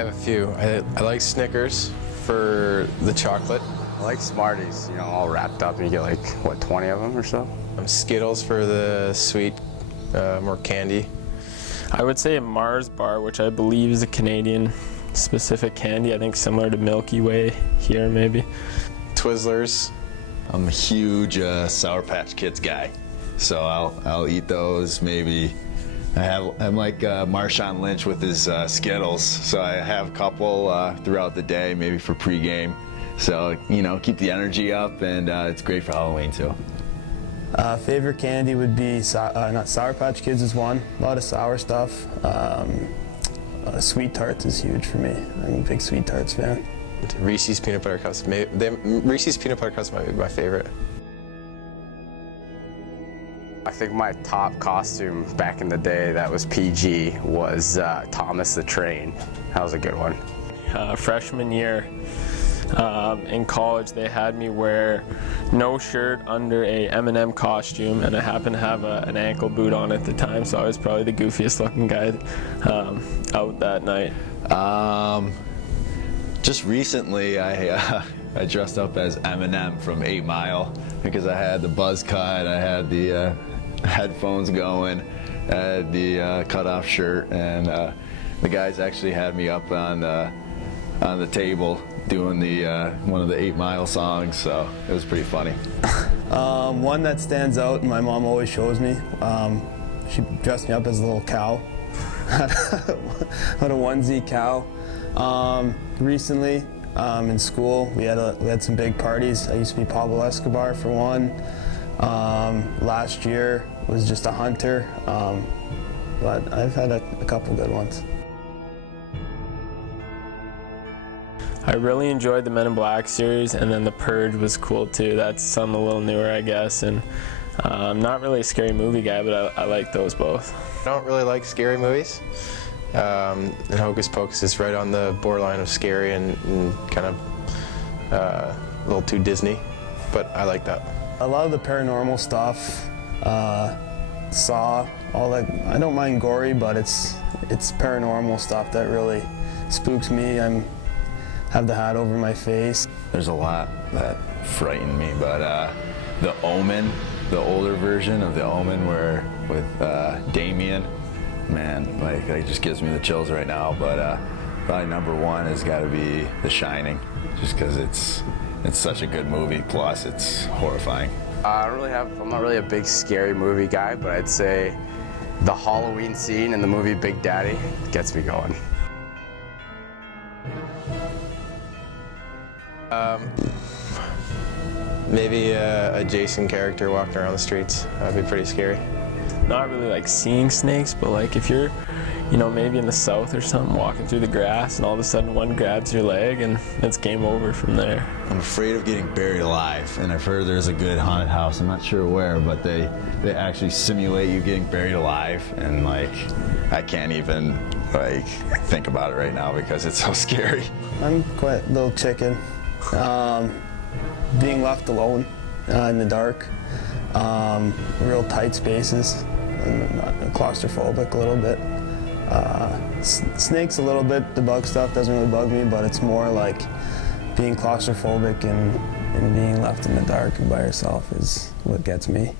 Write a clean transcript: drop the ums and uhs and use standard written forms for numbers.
have a few. I like Snickers for the chocolate. I like Smarties, you know, all wrapped up, and you get like, what, 20 of them or so? Skittles for the sweet, more candy. I would say a Mars bar, which I believe is a Canadian specific candy. I think similar to Milky Way here, maybe. Twizzlers. I'm a huge Sour Patch Kids guy, so I'll eat those. Maybe I'm like Marshawn Lynch with his Skittles, so I have a couple throughout the day, maybe for pregame. So you know, keep the energy up, and it's great for Halloween too. Favorite candy would be not Sour Patch Kids is one. A lot of sour stuff. Sweet tarts is huge for me. I'm a big sweet tarts fan. Reese's peanut butter cups. Reese's peanut butter cups might be my favorite. I think my top costume back in the day that was PG was Thomas the Train. That was a good one. Freshman year in college, they had me wear no shirt under a M&M costume, and I happened to have an ankle boot on at the time, so I was probably the goofiest looking guy out that night. Just recently, I dressed up as Eminem from 8 Mile because I had the buzz cut, I had the headphones going, I had the cut-off shirt, and the guys actually had me up on the table doing one of the 8 Mile songs, so it was pretty funny. One that stands out, and my mom always shows me, she dressed me up as a little cow. Had a onesie cow. Recently, in school, we had some big parties. I used to be Pablo Escobar for one. Last year was just a hunter, but I've had a couple good ones. I really enjoyed the Men in Black series, and then The Purge was cool too. That's something a little newer, I guess, and I'm not really a scary movie guy, but I like those both. I don't really like scary movies. And Hocus Pocus is right on the borderline of scary and kind of a little too Disney, but I like that. A lot of the paranormal stuff, Saw, all that. I don't mind gory, but it's paranormal stuff that really spooks me. I have the hat over my face. There's a lot that frightened me, but The Omen, the older version of The Omen, where with Damien, man, like it just gives me the chills right now. But probably number one has got to be The Shining, just because it's such a good movie. Plus, it's horrifying. I'm not really a big scary movie guy, but I'd say the Halloween scene in the movie Big Daddy gets me going. Maybe a Jason character walking around the streets. That'd be pretty scary. Not really like seeing snakes, but like if you're, you know, maybe in the south or something, walking through the grass, and all of a sudden one grabs your leg, and it's game over from there. I'm afraid of getting buried alive, and I've heard there's a good haunted house. I'm not sure where, but they actually simulate you getting buried alive, and like I can't even like think about it right now because it's so scary. I'm quite a little chicken. Being left alone in the dark, real tight spaces, and claustrophobic a little bit. Snakes a little bit, the bug stuff doesn't really bug me, but it's more like being claustrophobic and being left in the dark and by yourself is what gets me.